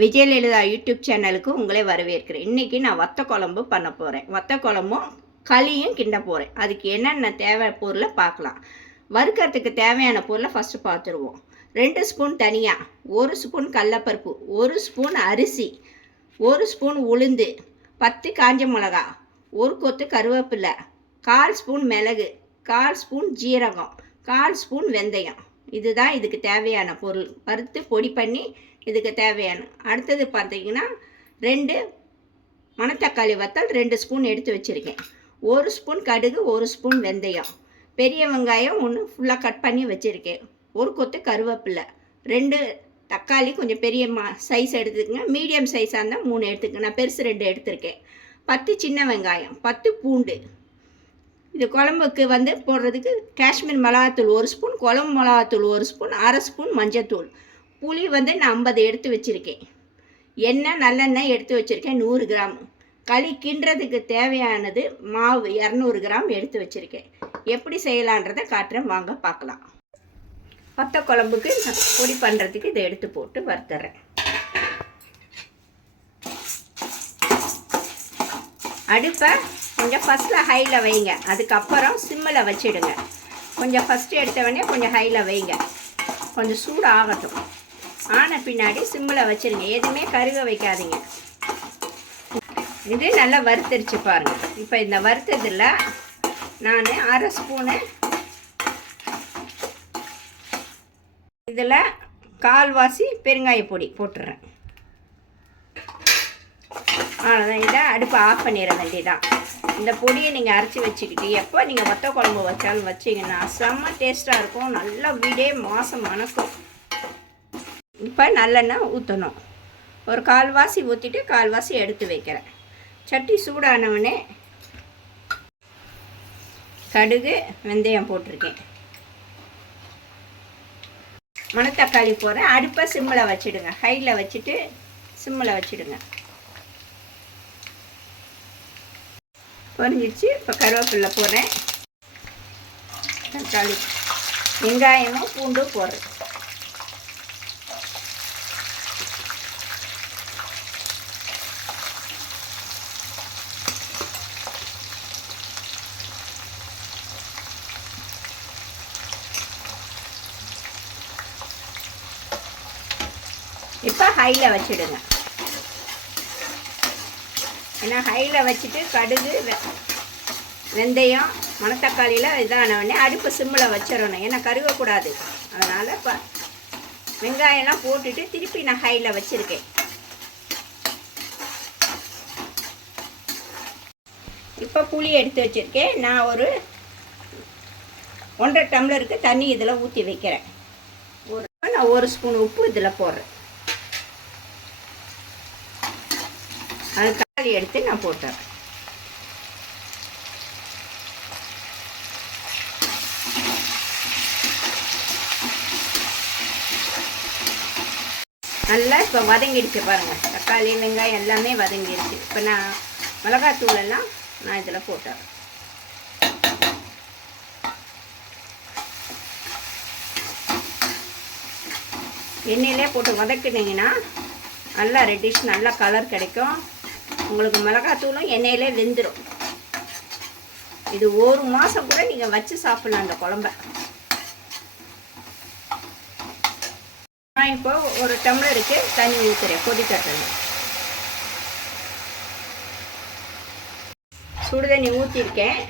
Vijayalalitha YouTube சேனலுக்கு உங்களே வரவேற்கிறேன். இன்றைக்கி நான் வத்த குழம்பு பண்ண போகிறேன். வத்த குழம்பும் களியும் கிண்ட போகிறேன். அதுக்கு என்னென்ன தேவை பொருளை பார்க்கலாம். வறுக்கிறதுக்கு தேவையான பொருளை ஃபஸ்ட்டு பார்த்துருவோம். 2 ஸ்பூன் தனியா, 1 ஸ்பூன் கடலப்பருப்பு, 1 ஸ்பூன் அரிசி, 1 ஸ்பூன் உளுந்து, 10 காஞ்ச மிளகா, 1 கொத்து கருவேப்பிலை, 1/4 ஸ்பூன் மிளகு, 1/4 ஸ்பூன் ஜீரகம், 1/4 ஸ்பூன் வெந்தயம். இதுதான் இதுக்கு தேவையான பொருள். வறுத்து பொடி பண்ணி இதுக்கு தேவையான. அடுத்தது பார்த்தீங்கன்னா 2 மணத்தக்காளி வத்தல் 2 ஸ்பூன் எடுத்து வச்சுருக்கேன். 1 ஸ்பூன் கடுகு, 1 ஸ்பூன் வெந்தயம், பெரிய வெங்காயம் 1 ஃபுல்லாக கட் பண்ணி வச்சுருக்கேன், 1 கொத்து கருவேப்பிலை, 2 தக்காளி கொஞ்சம் பெரிய சைஸ் எடுத்துக்கங்க. மீடியம் சைஸாக இருந்தால் 3 எடுத்துக்கங்க. நான் பெருசு 2 எடுத்திருக்கேன். 10 சின்ன வெங்காயம், 10 பூண்டு. இது குழம்புக்கு போடுறதுக்கு காஷ்மீர் மிளகாத்தூள் 1 ஸ்பூன், குழம்பு மிளகாத்தூள் 1 ஸ்பூன், 1/2 ஸ்பூன் மஞ்சத்தூள். புளி நான் 50 எடுத்து வச்சுருக்கேன். எண்ணெய் நல்லெண்ணெய் எடுத்து வச்சுருக்கேன் 100 கிராம். களி கிண்டுறதுக்கு தேவையானது மாவு 200 கிராம் எடுத்து வச்சுருக்கேன். எப்படி செய்யலான்றதை காட்டுறேன், வாங்க பார்க்கலாம். வத்த குழம்புக்கு பொடி பண்ணுறதுக்கு இதை எடுத்து போட்டு வறுத்துறேன். அடுப்பை கொஞ்சம் ஃபஸ்ட்டில் ஹையில் வைங்க, அதுக்கப்புறம் சிம்மில் வச்சிடுங்க. கொஞ்சம் ஃபஸ்ட்டு எடுத்தவொடனே கொஞ்சம் ஹையில் வைங்க, கொஞ்சம் சூடு ஆகட்டும். ஆன பின்னாடி சிம்மில் வச்சுருங்க, எதுவுமே கருக வைக்காதீங்க. இது நல்லா வறுத்தரிச்சு பாருங்கள். இப்போ இந்த வறுத்ததில் நான் 1/2 ஸ்பூனு, இதில் 1/4 பெருங்காய பொடி போட்டுடுறேன். அவ்வளோதான். இதை அடுப்பை ஆஃப் பண்ணிட வேண்டியதான். இந்த பொடியை நீங்கள் அரைச்சி வச்சுக்கிட்டு எப்போ நீங்கள் வத்த குழம்பு வச்சாலும் வச்சிங்கன்னா செம்ம டேஸ்ட்டாக இருக்கும். நல்லா வீடே மாதம் மணக்கும். இப்போ நல்லெண்ணெய் ஊற்றணும். ஒரு 1/4 ஊற்றிட்டு 1/4 எடுத்து வைக்கிறேன். சட்டி சூடானவனே கடுகு வெந்தயம் போட்டிருக்கேன். மணத்தக்காளி போடுறேன். அடுப்பை சிம்மில் வச்சுடுங்க, ஹையில் வச்சுட்டு சிம்மில் வச்சுடுங்க. பொரிஞ்சிடுச்சு. இப்போ கருவேப்பிலை போடுறேன். தக்காளி, வெங்காயமும் பூண்டும் போடுறேன். இப்போ ஹையில் வச்சுடுங்க. ஏன்னா ஹையில் வச்சுட்டு கடுகு வெந்தயம் மணத்தக்காளியில் இதானவொடனே அடுப்பு சிம்மில் வச்சிடணும், ஏன்னா கருகக்கூடாது. அதனால் இப்போ வெங்காயம்லாம் போட்டுட்டு திருப்பி நான் ஹையில் வச்சுருக்கேன். இப்போ புளி எடுத்து வச்சுருக்கேன். நான் ஒரு 1.5 டம்ளருக்கு தண்ணி இதில் ஊற்றி வைக்கிறேன். நான் 1 ஸ்பூன் உப்பு இதில் போடுறேன். அது தக்காளி எடுத்து நான் போட்டுறேன். நல்லா இப்போ வதங்கிடுச்சு பாருங்கள். தக்காளி வெங்காயம் எல்லாமே வதங்கிடுச்சு. இப்போ நான் மிளகாத்தூளெல்லாம் நான் இதில் போட்டுறேன். எண்ணெயிலே போட்டு வதக்குனீங்கன்னா நல்லா ரெட்டிஷ் நல்லா கலர் கிடைக்கும். உங்களுக்கு மிளகாத்தூளும் எண்ணெயிலே வெந்துடும். இது 1 மாதம் கூட நீங்கள் வச்சு சாப்பிட்லாம் அந்த குழம்ப. நான் இப்போ 1 டம்ளருக்கு தண்ணி ஊற்றுறேன். கொதிக்கட்டணும். சுடு தண்ணி ஊற்றிருக்கேன்.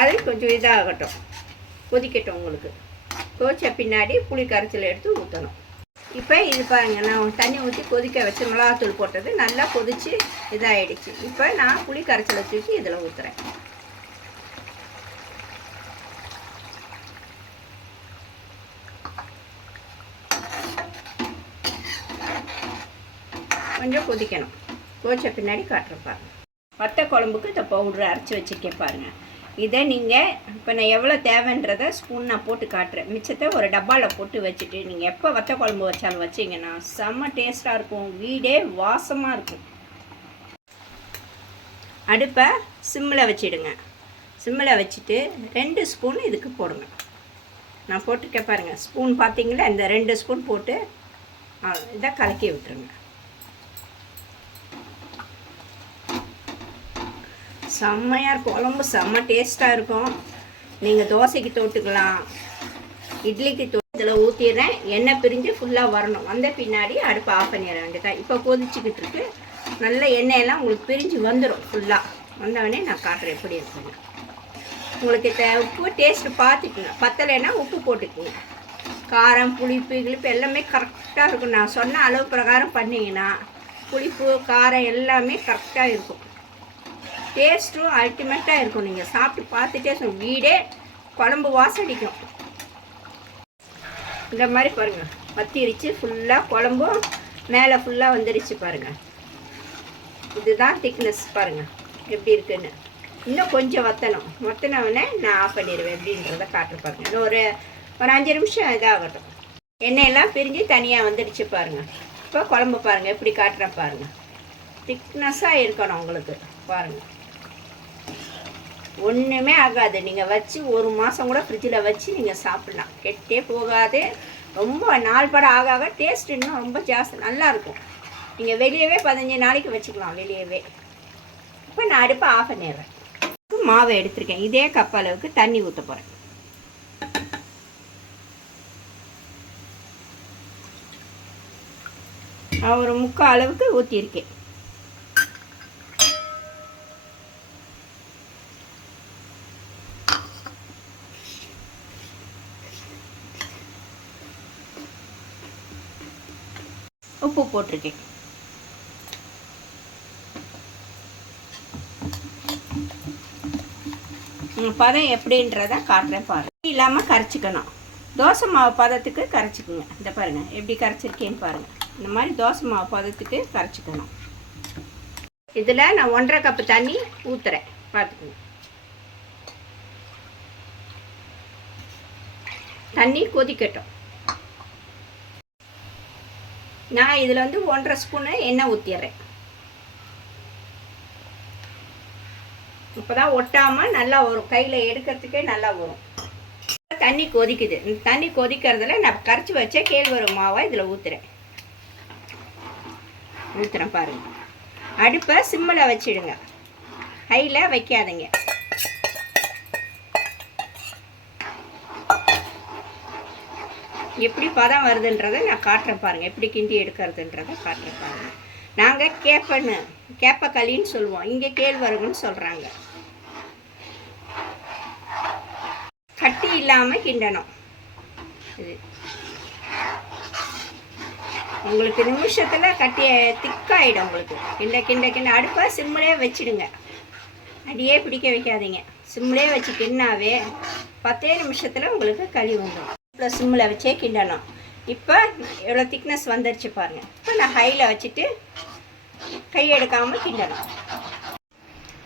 அது கொஞ்சம் இதாகட்டும், கொதிக்கட்டும். உங்களுக்கு கொதிச்ச பின்னாடி புளி கரைச்சல் எடுத்து ஊற்றணும். இப்போ இது பாருங்கள், நான் தண்ணி ஊற்றி கொதிக்க வச்சு மிளகாத்தூள் போட்டது நல்லா கொதித்து இதாகிடுச்சு. இப்போ நான் புளி கரைச்சலை தூக்கி இதில் ஊற்றுறேன். கொஞ்சம் கொதிக்கணும். கொதிச்ச பின்னாடி காட்டுறேன் பாருங்கள். வத்த குழம்புக்கு இந்த பவுட்ரு அரைச்சி வச்சுருக்கேன் பாருங்கள். இதை நீங்கள் இப்போ நான் எவ்வளோ தேவைன்றதை ஸ்பூன் நான் போட்டு காட்டுறேன். மிச்சத்தை ஒரு டப்பாவில் போட்டு வச்சுட்டு நீங்கள் எப்போ வத்த குழம்பு வச்சாலும் வச்சிங்கன்னா செம்ம டேஸ்ட்டாக இருக்கும். வீடே வாசமாக இருக்கும். அடுப்பை சிம்மில் வச்சிடுங்க. சிம்மில் வச்சுட்டு 2 ஸ்பூன் இதுக்கு போடுங்க. நான் போட்டுருக்கேன் பாருங்கள். ஸ்பூன் பார்த்தீங்களா, இந்த 2 ஸ்பூன் போட்டு இதை கலக்கி விட்டுருங்க. செம்மையாக இருக்கும், குழம்பு செம்ம டேஸ்ட்டாக இருக்கும். நீங்கள் தோசைக்கு தொட்டுக்கலாம், இட்லிக்கு இதில் ஊற்றிடுறேன். எண்ணெய் பிரிஞ்சு ஃபுல்லாக வரணும். வந்த பின்னாடி அடுப்பு ஆஃப் பண்ணிட வேண்டியதான். இப்போ கொதிச்சுக்கிட்டு இருக்கு. நல்ல எண்ணெயெல்லாம் உங்களுக்கு பிரிஞ்சு வந்துடும். ஃபுல்லாக வந்தவொடனே நான் காட்டுறேன் எப்படி இருக்குங்க. உங்களுக்கு உப்பு டேஸ்ட்டு பார்த்துக்குங்க. பத்தலைன்னா உப்பு போட்டுக்குங்க. காரம் புளிப்பு கிளிப்பு எல்லாமே கரெக்டாக இருக்கும். நான் சொன்ன அளவு பிரகாரம் பண்ணிங்கன்னா புளிப்பு காரம் எல்லாமே கரெக்டாக இருக்கும். டேஸ்ட்டும் அல்டிமேட்டாக இருக்கும். நீங்கள் சாப்பிட்டு பார்த்துட்டே வீடே குழம்பு வாசடிக்கும். இந்த மாதிரி பாருங்கள், வத்திரிச்சு ஃபுல்லாக குழம்பும் மேலே ஃபுல்லாக வந்துருச்சு பாருங்கள். இதுதான் திக்னஸ் பாருங்கள் எப்படி இருக்குன்னு. இன்னும் கொஞ்சம் வற்றினவுடனே நான் ஆஃப் பண்ணிடுவேன். எப்படின்றத காட்டு பாருங்கள். இன்னும் ஒரு 5 நிமிஷம் இதாகட்டும். எண்ணெயெல்லாம் பிரிஞ்சு தனியாக வந்துடுச்சு பாருங்கள். இப்போ குழம்பு பாருங்கள் எப்படி காட்டுறேன் பாருங்கள். திக்னஸ்ஸாக இருக்கணும் உங்களுக்கு பாருங்கள். ஒன்றுமே ஆகாது. நீங்கள் வச்சு 1 மாதம் கூட ஃப்ரிட்ஜில் வச்சு நீங்கள் சாப்பிட்லாம். கெட்டே போகாது. ரொம்ப நாள் படம் ஆக டேஸ்ட் இன்னும் ரொம்ப ஜாஸ்தி நல்லாயிருக்கும். நீங்கள் வெளியவே 15 நாளைக்கு வச்சுக்கலாம் வெளியவே. இப்போ நான் அடுப்பை ஆஃப் பண்ணிடுறேன். மாவை எடுத்துருக்கேன். இதே கப் அளவுக்கு தண்ணி ஊற்ற போகிறேன். ஒரு 3/4 அளவுக்கு ஊற்றிருக்கேன். உப்பு போட்டிருக்கேன். பதம் எப்படின்றத காட்டுறேன் பாருங்கள். இல்லாமல் கரைச்சிக்கணும். தோசை மாவு பதத்துக்கு கரைச்சிக்குங்க. இந்த பாருங்கள் எப்படி கரைச்சிருக்கேன்னு பாருங்கள். இந்த மாதிரி தோசை மாவு பதத்துக்கு கரைச்சிக்கணும். இதில் நான் 1.5 கப்பு தண்ணி ஊற்றுறேன். பார்த்துக்குங்க. தண்ணி கொதிக்கட்டும். நான் இதில் 1.5 ஸ்பூனு எண்ணெய் ஊற்றிடுறேன். இப்போ தான் ஒட்டாமல் நல்லா வரும். கையில் எடுக்கிறதுக்கே நல்லா வரும். தண்ணி கொதிக்குது. இந்த தண்ணி கொதிக்கிறதுல நான் கரைச்சி வச்ச கேழ்வரகு மாவை இதில் ஊற்றுறேன் பாருங்கள். அடுப்பை சிம்மில் வச்சிடுங்க. ஹையில் வைக்காதீங்க. எப்படி பதம் வருதுன்றதை நான் காட்டுறேன் பாருங்கள். எப்படி கிண்டி எடுக்கிறதுன்றதை காட்டுறேன் பாருங்கள். நாங்கள் கேப்பக்களின்னு சொல்லுவோம். இங்கே கேழ்வரகுன்னு சொல்கிறாங்க. கட்டி இல்லாமல் கிண்டணும். இது உங்களுக்கு நிமிஷத்தில் கட்டி திக்காயிடும். உங்களுக்கு கிண்ட அடுப்பை சிம்மிலே வச்சிடுங்க. அடியே பிடிக்க வைக்காதீங்க. சிம்மிலே வச்சு கிண்ணாவே 10 நிமிஷத்தில் உங்களுக்கு களி வந்துடும். இப்போ சிம்மில் வச்சே கிண்டணும். இப்போ எவ்வளோ திக்னஸ் வந்துடுச்சு பாருங்கள். இப்போ நான் ஹையில் வச்சுட்டு கை எடுக்காமல் கிண்டணும்.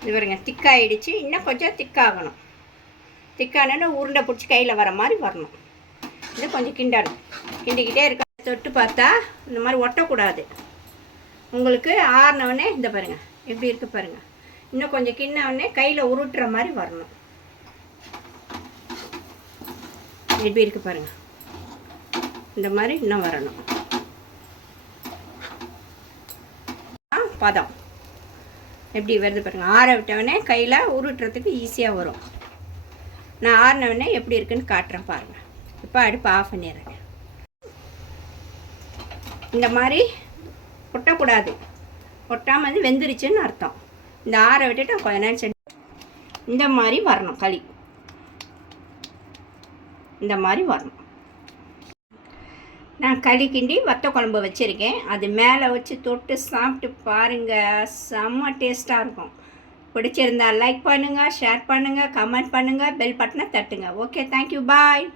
இது பாருங்க திக்காயிடுச்சு. இன்னும் கொஞ்சம் திக்காகணும். திக்கானு உருண்டை பிடிச்சி கையில் வர மாதிரி வரணும். இது கொஞ்சம் கிண்டணும். கிண்டிக்கிட்டே இருக்க. தொட்டு பார்த்தா இந்த மாதிரி ஒட்டக்கூடாது. உங்களுக்கு ஆறினவுடனே இந்த பாருங்கள் எப்படி இருக்குது பாருங்கள். இன்னும் கொஞ்சம் கிண்ணவுடனே கையில் உருட்டுற மாதிரி வரணும். எப்படி இருக்குது பாருங்கள். இந்த மாதிரி இன்னும் வரணும். பதம் எப்படி வருது பாருங்கள். ஆற விட்டவுடனே கையில் உருட்டுறதுக்கு ஈஸியாக வரும். நான் ஆறினவுடனே எப்படி இருக்குன்னு காட்டுறேன் பாருங்கள். இப்போ அடுப்பு ஆஃப் பண்ணிடுறேன். இந்த மாதிரி ஒட்டக்கூடாது. ஒட்டாமல் வெந்துருச்சுன்னு அர்த்தம். இந்த ஆற விட்டுட்டு கொஞ்ச நேரம் இந்த மாதிரி வரணும். களி இந்த மாதிரி வரணும். நான் களி கிண்டி வத்த குழம்பு வச்சுருக்கேன். அது மேலே வச்சு தொட்டு சாப்பிட்டு பாருங்கள். செம்ம டேஸ்ட்டாக இருக்கும். பிடிச்சிருந்தா லைக் பண்ணுங்கள், ஷேர் பண்ணுங்கள், கமெண்ட் பண்ணுங்கள், பெல் பட்டனை தட்டுங்க. ஓகே, தேங்க்யூ, பாய்.